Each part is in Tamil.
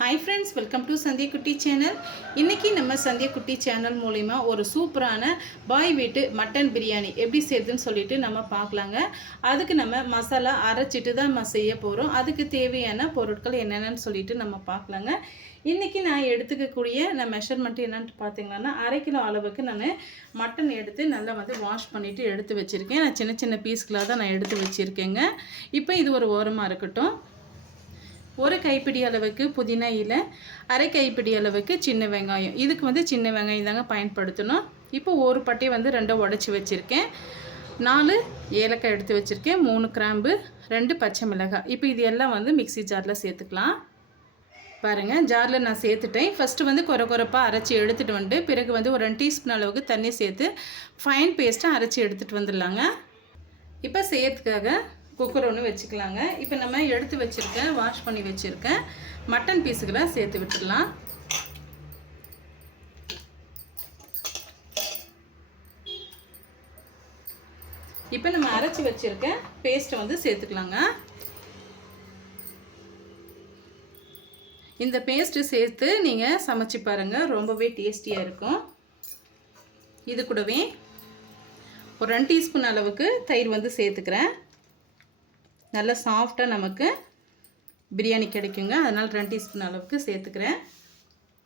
Hi friends, welcome to Sandhya Kutti channel. இன்னைக்கு நம்ம சந்தியா குட்டி சேனல் மூலமா ஒரு சூப்பரான பாய் வீட்டு மட்டன் பிரியாணி எப்படி செய்யறதுன்னு சொல்லிட்டு நம்ம பார்க்கலாங்க. அதுக்கு நம்ம மசாலா அரைச்சிட்டு தான் செய்ய போறோம். அதுக்கு தேவையான பொருட்கள் என்னென்னன்னு சொல்லிட்டு நம்ம பார்க்கலாங்க. இன்றைக்கி நான் எடுத்துக்கக்கூடிய மெஷர்மெண்ட் என்னென்னு பார்த்தீங்கன்னா 1/2 கிலோ அளவுக்கு நான் மட்டன் எடுத்து நல்லா வாஷ் பண்ணிவிட்டு எடுத்து வச்சுருக்கேன். நான் சின்ன சின்ன பீஸ்களாக தான் நான் எடுத்து வச்சுருக்கேங்க. இப்போ இது ஒரு ஓரமாக இருக்கட்டும். ஒரு கைப்பிடி அளவுக்கு புதினா இலை, 1/2 கைப்பிடி அளவுக்கு சின்ன வெங்காயம். இதுக்கு சின்ன வெங்காயம் தாங்க பயன்படுத்தணும். இப்போ ஒரு பட்டை 2 உடச்சி வச்சுருக்கேன். 4 ஏலக்காய் எடுத்து வச்சுருக்கேன். 3 கிராம்பு, 2 பச்சை மிளகாய். இப்போ இது எல்லாம் மிக்ஸி ஜாரில் சேர்த்துக்கலாம். பாருங்கள், ஜாரில் நான் சேர்த்துட்டேன். ஃபஸ்ட்டு கொரப்பாக அரைச்சி எடுத்துகிட்டு பிறகு ஒரு 2 டீஸ்பூன் அளவுக்கு தண்ணி சேர்த்து ஃபைன் பேஸ்ட்டாக அரைச்சி எடுத்துகிட்டு வந்துடலாங்க. இப்போ செய்யறதுக்காக குக்கர் ஒன்று வச்சுக்கலாங்க. இப்போ நம்ம எடுத்து வச்சுருக்கேன், வாஷ் பண்ணி வச்சுருக்கேன் மட்டன் பீஸுகளை சேர்த்து விட்டுடலாம். இப்போ நம்ம அரைச்சி வச்சுருக்க பேஸ்ட்டை சேர்த்துக்கலாங்க. இந்த பேஸ்ட்டு சேர்த்து நீங்கள் சமைச்சு பாருங்கள், ரொம்பவே டேஸ்டியாக இருக்கும். இது கூடவே ஒரு 2 டீஸ்பூன் அளவுக்கு தயிர் சேர்த்துக்கிறேன். நல்லா சாஃப்டாக நமக்கு பிரியாணி கிடைக்குங்க. அதனால் 2 டீஸ்பூன் அளவுக்கு சேர்த்துக்கிறேன்.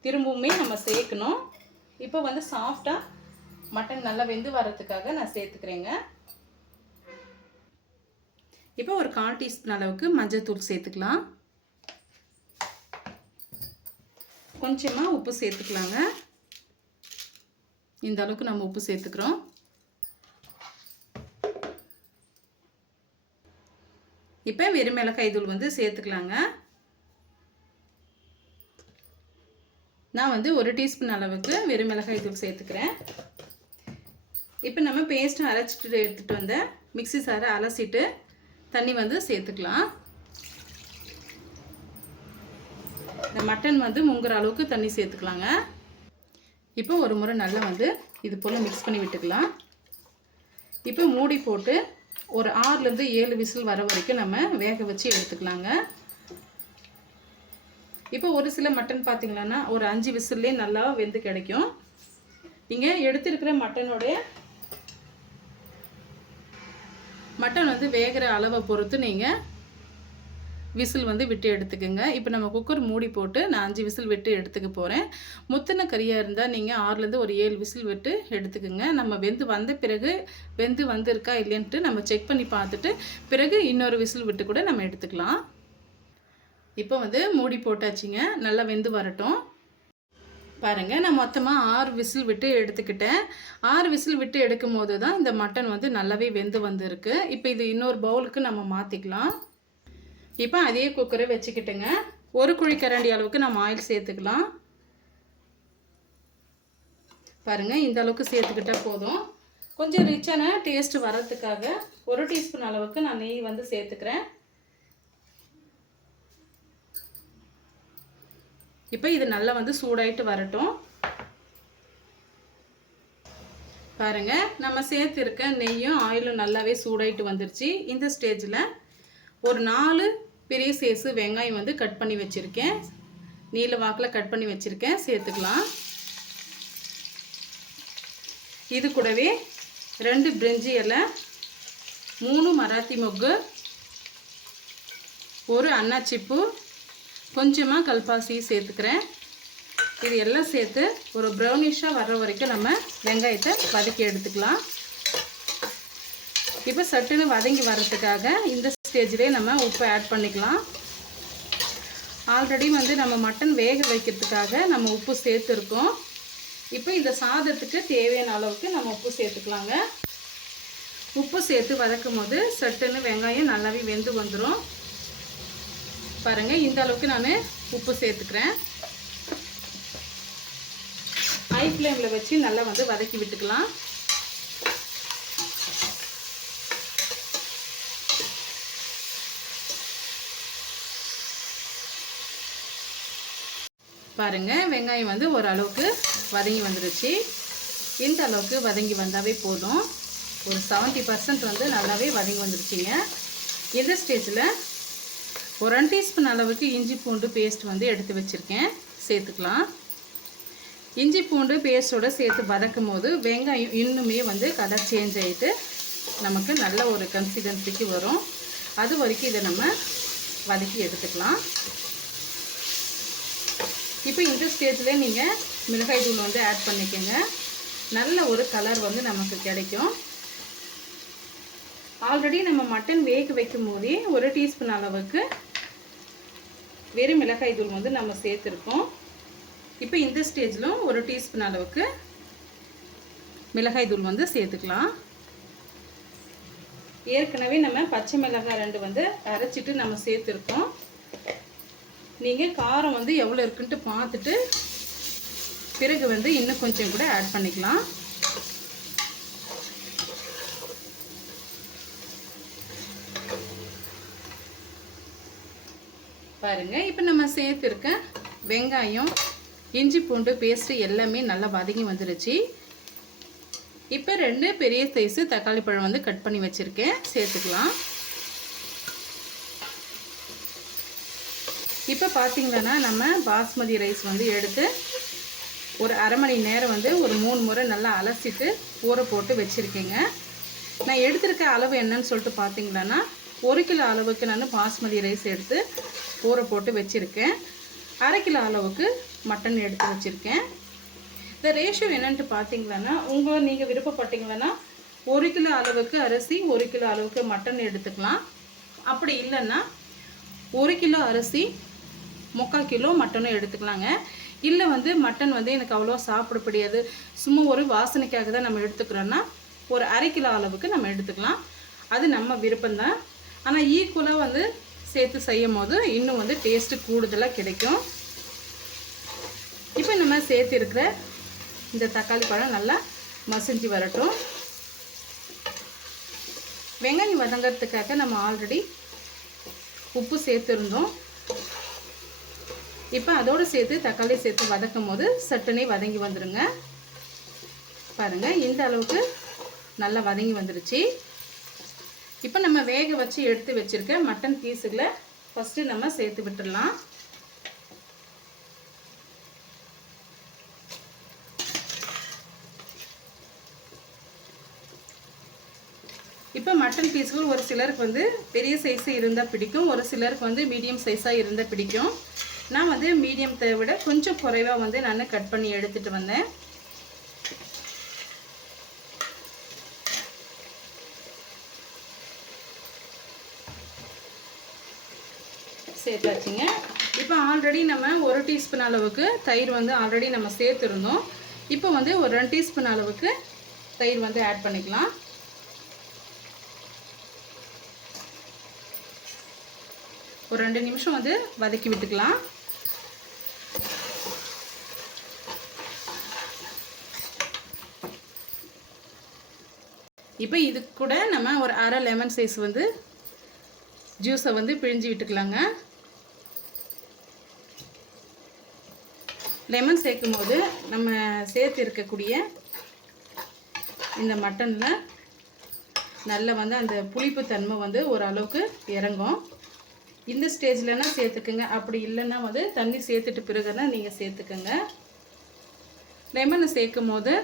திரும்பவுமே நம்ம சேர்க்கணும். இப்போ சாஃப்டாக மட்டன் நல்லா வெந்து வரதுக்காக நான் சேர்த்துக்கிறேங்க. இப்போ ஒரு 1/4 டீஸ்பூன் அளவுக்கு மஞ்சள் தூள் சேர்த்துக்கலாம். கொஞ்சமாக உப்பு சேர்த்துக்கலாங்க. இந்த அளவுக்கு நம்ம உப்பு சேர்த்துக்கிறோம். இப்போ வெறும் மிளகாய் தூள் சேர்த்துக்கலாங்க. நான் 1 டீஸ்பூன் அளவுக்கு வெறும் மிளகாய் தூள் சேர்த்துக்கிறேன். இப்போ நம்ம பேஸ்ட்டை அரைச்சிட்டு எடுத்துகிட்டு வந்த மிக்ஸி சாரை அலசிட்டு தண்ணி சேர்த்துக்கலாம். இந்த மட்டன் முங்குற அளவுக்கு தண்ணி சேர்த்துக்கலாங்க. இப்போ ஒரு முறை நல்லா இது போல் மிக்ஸ் பண்ணி விட்டுக்கலாம். இப்போ மூடி போட்டு ஒரு 6லேருந்து 7 விசில் வர வரைக்கும் நம்ம வேக வச்சு எடுத்துக்கலாங்க. இப்போ ஒரு சில மட்டன் பார்த்திங்கன்னா ஒரு 5 விசில்லே நல்லா வெந்து கிடைக்கும். நீங்கள் எடுத்துருக்கிற மட்டன் வேகிற அளவை பொறுத்து நீங்கள் விசில் விட்டு எடுத்துக்கோங்க. இப்போ நம்ம குக்கர் மூடி போட்டு நான் 5 விசில் விட்டு எடுத்துக்க போகிறேன். முத்தின கறியாக இருந்தால் நீங்கள் 6லேருந்து ஒரு 7 விசில் விட்டு எடுத்துக்கோங்க. நம்ம வெந்து வந்த பிறகு வெந்து வந்திருக்கா இல்லைன்ட்டு நம்ம செக் பண்ணி பார்த்துட்டு பிறகு இன்னொரு விசில் விட்டு கூட நம்ம எடுத்துக்கலாம். இப்போ மூடி போட்டாச்சுங்க. நல்லா வெந்து வரட்டும். பாருங்கள், நான் மொத்தமாக 6 விசில் விட்டு எடுத்துக்கிட்டேன். 6 விசில் விட்டு எடுக்கும் போது தான் இந்த மட்டன் நல்லாவே வெந்து வந்திருக்கு. இப்போ இது இன்னொரு பவுலுக்கு நம்ம மாற்றிக்கலாம். இப்போ அதே குக்கரை வச்சுக்கிட்டுங்க. ஒரு குழிக்கரண்டி அளவுக்கு நம்ம ஆயில் சேர்த்துக்கலாம். பாருங்கள், இந்த அளவுக்கு சேர்த்துக்கிட்டால் போதும். கொஞ்சம் ரிச்சான டேஸ்ட் வரதுக்காக 1 டீஸ்பூன் அளவுக்கு நான் நெய் சேர்த்துக்கிறேன். இப்போ இது நல்லா சூடாயிட்டு வரட்டும். பாருங்கள், நம்ம சேர்த்துருக்க நெய்யும் ஆயிலும் நல்லாவே சூடாயிட்டு வந்துருச்சு. இந்த ஸ்டேஜில் ஒரு 4 பெரிய சைஸு வெங்காயம் கட் பண்ணி வச்சுருக்கேன். நீல வாக்கில் கட் பண்ணி வச்சுருக்கேன், சேர்த்துக்கலாம். இது கூடவே 2 பிரிஞ்சி இலை, 3 மராத்தி மொக்கு, ஒரு அன்னாச்சிப்பூ, கொஞ்சமாக கல்பாசி சேர்த்துக்கிறேன். இது எல்லாம் சேர்த்து ஒரு ப்ரௌனிஷாக வர்ற வரைக்கும் நம்ம வெங்காயத்தை வதக்கி எடுத்துக்கலாம். இப்போ சட்டுன்னு வதங்கி வரதுக்காக இந்த ஸ்டேஜ்லேயே நம்ம உப்பு ஆட் பண்ணிக்கலாம். ஆல்ரெடி நம்ம மட்டன் வேக வைக்கிறதுக்காக நம்ம உப்பு சேர்த்துருக்கோம். இப்போ இந்த சாதத்துக்கு தேவையான அளவுக்கு நம்ம உப்பு சேர்த்துக்கலாங்க. உப்பு சேர்த்து வதக்கும் போது சட்டுன்னு வெங்காயம் நல்லாவே வெந்து வந்துடும். பாருங்கள், இந்த அளவுக்கு நான் உப்பு சேர்த்துக்கிறேன். ஹை ஃப்ளேமில் வச்சு நல்லா வதக்கி விட்டுக்கலாம். பாருங்கள், வெங்காயம் ஓரளவுக்கு வதங்கி வந்துடுச்சு. இந்த அளவுக்கு வதங்கி வந்தாவே போதும். ஒரு 70% நல்லாவே வதங்கி வந்துடுச்சிங்க. இந்த ஸ்டேஜில் ஒரு 1 டீஸ்பூன் அளவுக்கு இஞ்சி பூண்டு பேஸ்ட் வந்து எடுத்து வச்சுருக்கேன், சேர்த்துக்கலாம். இஞ்சி பூண்டு பேஸ்ட்டோடு சேர்த்து வதக்கும் போது வெங்காயம் இன்னுமே வந்து கலர் சேஞ்ச் ஆகிட்டு நமக்கு நல்ல ஒரு கன்சிஸ்டன்சிக்கு வரும். அது வரைக்கும் இதை நம்ம வதக்கி எடுத்துக்கலாம். இப்போ இந்த ஸ்டேஜில் நீங்கள் மிளகாய் தூள் வந்து ஆட் பண்ணிக்கோங்க. நல்ல ஒரு கலர் வந்து நமக்கு கிடைக்கும். ஆல்ரெடி நம்ம மட்டன் வேக வைக்கும் போதே 1 டீஸ்பூன் அளவுக்கு வெறும் மிளகாய் தூள் வந்து நம்ம சேர்த்துருக்கோம். இப்போ இந்த ஸ்டேஜிலும் 1 டீஸ்பூன் அளவுக்கு மிளகாய் தூள் வந்து சேர்த்துக்கலாம். ஏற்கனவே நம்ம பச்சை மிளகாய் 2 வந்து அரைச்சிட்டு நம்ம சேர்த்துருக்கோம். நீங்கள் காரம் வந்து எவ்வளோ இருக்குன்ட்டு பார்த்துட்டு பிறகு வந்து இன்னும் கொஞ்சம் கூட ஆட் பண்ணிக்கலாம். பாருங்கள், இப்போ நம்ம சேர்த்துருக்க வெங்காயம் இஞ்சி பூண்டு பேஸ்ட்டு எல்லாமே நல்லா வதங்கி வந்துருச்சு. இப்போ 2 பெரிய சைஸு தக்காளி பழம் வந்து கட் பண்ணி வச்சுருக்கேன், சேர்த்துக்கலாம். இப்போ பார்த்திங்கன்னா நம்ம பாஸ்மதி ரைஸ் வந்து எடுத்து ஒரு அரை மணி நேரம் வந்து ஒரு 3 முறை நல்லா அலசிட்டு ஊற போட்டு வச்சுருக்கேங்க. நான் எடுத்திருக்க அளவு என்னன்னு சொல்லிட்டு பார்த்திங்கன்னா 1 கிலோ அளவுக்கு நான் பாஸ்மதி ரைஸ் எடுத்து ஊற போட்டு வச்சுருக்கேன். அரை கிலோ அளவுக்கு மட்டன் எடுத்து வச்சுருக்கேன். இந்த ரேஷியோ என்னன்ட்டு பார்த்திங்கன்னா நீங்கள் விருப்பப்பட்டீங்கன்னா 1 கிலோ அளவுக்கு அரிசி 1 கிலோ அளவுக்கு மட்டன் எடுத்துக்கலாம். அப்படி இல்லைன்னா 1 கிலோ அரிசி 3/4 கிலோ மட்டனும் எடுத்துக்கலாங்க. இல்லை வந்து மட்டன் வந்து எனக்கு அவ்வளோ சாப்பிட முடியாது, சும்மா ஒரு வாசனைக்காக தான் நம்ம எடுத்துக்கிறோன்னா ஒரு அரை கிலோ அளவுக்கு நம்ம எடுத்துக்கலாம். அது நம்ம விருப்பம்தான். ஆனால் ஈக்குவலாக வந்து சேர்த்து செய்யும் போது இன்னும் வந்து டேஸ்ட்டு கூடுதலாக கிடைக்கும். இப்போ நம்ம சேர்த்துருக்கிற இந்த தக்காளி பழம் நல்லா மசிஞ்சு வரட்டும். வெங்காயம் வதங்கிறதுக்காக நம்ம ஆல்ரெடி உப்பு சேர்த்துருந்தோம். இப்போ அதோடு சேர்த்து தக்காளி சேர்த்து வதக்கும் போது சட்டுனே வதங்கி வந்துடுங்க. பாருங்கள், இந்த அளவுக்கு நல்லா வதங்கி வந்துடுச்சு. இப்போ நம்ம வேக வச்சு எடுத்து வச்சுருக்க மட்டன் பீஸுகளை ஃபஸ்ட்டு நம்ம சேர்த்து விட்டுடலாம். இப்போ மட்டன் பீஸ்கள் ஒரு சிலருக்கு வந்து பெரிய சைஸு இருந்தால் பிடிக்கும், ஒரு சிலருக்கு வந்து மீடியம் சைஸாக இருந்தால் பிடிக்கும். நான் வந்து மீடியத்தை விட கொஞ்சம் குறைவாக வந்து நான் கட் பண்ணி எடுத்துகிட்டு வந்தேன். சேர்த்தாச்சுங்க. இப்போ ஆல்ரெடி நம்ம 1 டீஸ்பூன் அளவுக்கு தயிர் வந்து ஆல்ரெடி நம்ம சேர்த்துருந்தோம். இப்போ வந்து ஒரு 2 டீஸ்பூன் அளவுக்கு தயிர் வந்து ஆட் பண்ணிக்கலாம். ஒரு 2 நிமிஷம் வந்து வதக்கி விட்டுக்கலாம். இப்போ இது கூட நம்ம ஒரு அரை லெமன் சைஸ் வந்து ஜூஸை வந்து பிழிஞ்சு விட்டுக்கலாங்க. லெமன் சேர்க்கும் போது நம்ம சேர்த்து இருக்கக்கூடிய இந்த மட்டனில் நல்லா வந்து அந்த புளிப்பு தன்மை வந்து ஓரளவுக்கு இறங்கும். இந்த ஸ்டேஜ்லனா சேர்த்துக்குங்க, அப்படி இல்லைன்னா வந்து தண்ணி சேர்த்துட்டு பிறகுனா நீங்கள் சேர்த்துக்குங்க. லெமனை சேர்க்கும் போது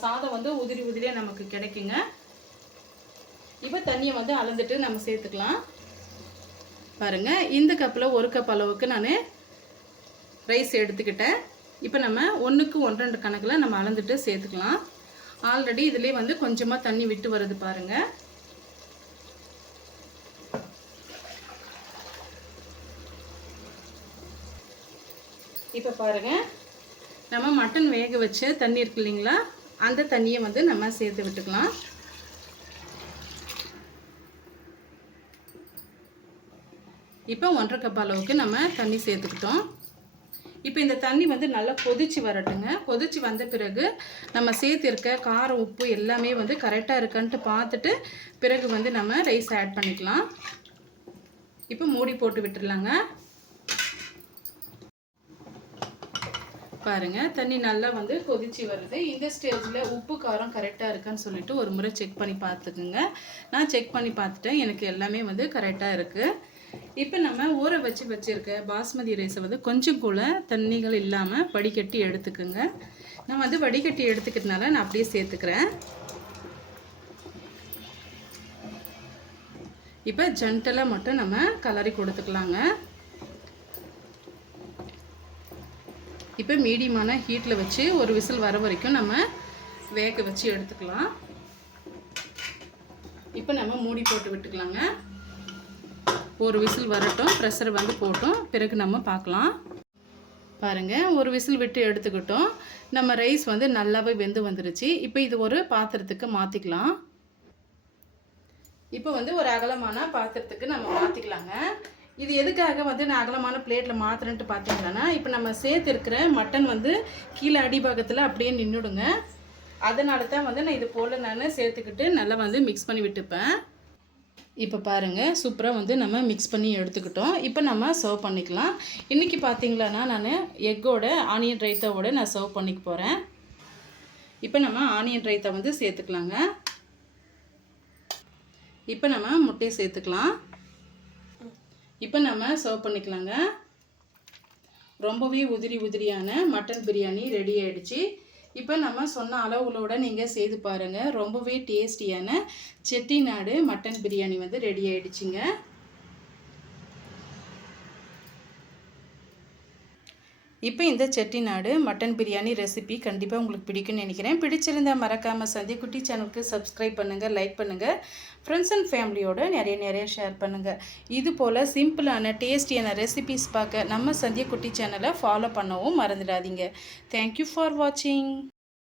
சாதம் வந்து உதிரி உதிரியாக நமக்கு கிடைக்குங்க. இப்போ தண்ணியை வந்து அளந்துட்டு நம்ம சேர்த்துக்கலாம். பாருங்கள், இந்த கப்பில் 1 கப் அளவுக்கு நான் ரைஸ் எடுத்துக்கிட்டேன். இப்போ நம்ம 1க்கு 1.5 கணக்கில் நம்ம அளந்துட்டு சேர்த்துக்கலாம். ஆல்ரெடி இதிலே வந்து கொஞ்சமாக தண்ணி விட்டு வருது பாருங்கள். இப்போ பாருங்கள், நம்ம மட்டன் வேக வச்ச தண்ணி இருக்கு இல்லைங்களா, அந்த தண்ணியை வந்து நம்ம சேர்த்து விட்டுக்கலாம். இப்போ 1.5 கப் அளவுக்கு நம்ம தண்ணி சேர்த்துக்கிட்டோம். இப்போ இந்த தண்ணி வந்து நல்லா கொதிச்சு வரட்டுங்க. கொதிச்சு வந்த பிறகு நம்ம சேர்த்துருக்க காரம் உப்பு எல்லாமே வந்து கரெக்டாக இருக்கான்ட்டு பார்த்துட்டு பிறகு வந்து நம்ம ரைஸ் ஆட் பண்ணிக்கலாம். இப்போ மூடி போட்டு விட்டுடலாங்க. பாருங்கள், தண்ணி நல்லா வந்து கொதிச்சு வருது. இந்த ஸ்டேஜில் உப்பு காரம் கரெக்டாக இருக்கான்னு சொல்லிட்டு ஒரு முறை செக் பண்ணி பார்த்துக்குங்க. நான் செக் பண்ணி பார்த்துட்டேன், எனக்கு எல்லாமே வந்து கரெக்டாக இருக்குது. இப்போ நம்ம ஊற வச்சுருக்க பாஸ்மதி ரைஸை வந்து கொஞ்சம் கூட தண்ணிகள் இல்லாமல் வடிகட்டி எடுத்துக்கோங்க. நான் வந்து வடிகட்டி எடுத்துக்கிறதுனால நான் அப்படியே சேர்த்துக்கிறேன். இப்போ ஜென்டலாக மட்டும் நம்ம கலரி கொடுத்துக்கலாங்க. இப்போ மீடியமான ஹீட்டில் வச்சு ஒரு விசில் வர வரைக்கும் நம்ம வேக வச்சு எடுத்துக்கலாம். இப்போ நம்ம மூடி போட்டு விட்டுக்கலாங்க. ஒரு விசில் வரட்டும், ப்ரெஷர் வந்து போட்டோம், பிறகு நம்ம பார்க்கலாம். பாருங்கள், ஒரு விசில் விட்டு எடுத்துக்கிட்டோம். நம்ம ரைஸ் வந்து நல்லாவே வெந்து வந்துருச்சு. இப்போ இது ஒரு பாத்திரத்துக்கு மாற்றிக்கலாம். இப்போ வந்து ஒரு அகலமான பாத்திரத்துக்கு நம்ம மாற்றிக்கலாங்க. இது எதுக்காக வந்து நான் அகலமான பிளேட்டில் மாற்றுறேன்ட்டு பார்த்தீங்கன்னா, இப்போ நம்ம சேர்த்துருக்கிற மட்டன் வந்து கீழே அடிபாகத்தில் அப்படியே நின்றுடுங்க. அதனால தான் வந்து நான் இது போல் நான் சேர்த்துக்கிட்டு நல்லா வந்து மிக்ஸ் பண்ணி விட்டுப்பேன். இப்போ பாருங்கள், சூப்பராக வந்து நம்ம மிக்ஸ் பண்ணி எடுத்துக்கிட்டோம். இப்போ நம்ம சர்வ் பண்ணிக்கலாம். இன்றைக்கி பார்த்தீங்களான்னா நான் எக்கோட ஆனியன் ரைத்தாவோட நான் சர்வ் பண்ணிக்க போகிறேன். இப்போ நம்ம ஆனியன் ரைத்தா வந்து சேர்த்துக்கலாங்க. இப்போ நம்ம முட்டையை சேர்த்துக்கலாம். இப்போ நம்ம சர்வ் பண்ணிக்கலாங்க. ரொம்பவே உதிரியான மட்டன் பிரியாணி ரெடி ஆகிடுச்சு. இப்போ நம்ம சொன்ன அளவுகளோடு நீங்கள் செய்து பாருங்கள். ரொம்பவே டேஸ்டியான செட்டிநாடு மட்டன் பிரியாணி வந்து ரெடி ஆகிடுச்சிங்க. இப்போ இந்த செட்டிநாடு மட்டன் பிரியாணி ரெசிபி கண்டிப்பாக உங்களுக்கு பிடிக்கும்னு நினைக்கிறேன். பிடிச்சிருந்தால் மறக்காமல் சந்தியக்குட்டி சேனலுக்கு சப்ஸ்கிரைப் பண்ணுங்கள், லைக் பண்ணுங்கள், ஃப்ரெண்ட்ஸ் அண்ட் ஃபேமிலியோடு நிறைய ஷேர் பண்ணுங்கள். இது போல் சிம்பிளான டேஸ்டியான ரெசிபிஸ் பார்க்க நம்ம சந்தியக்குட்டி சேனலை ஃபாலோ பண்ணவும் மறந்துடாதீங்க. தேங்க்யூ ஃபார் வாட்சிங்.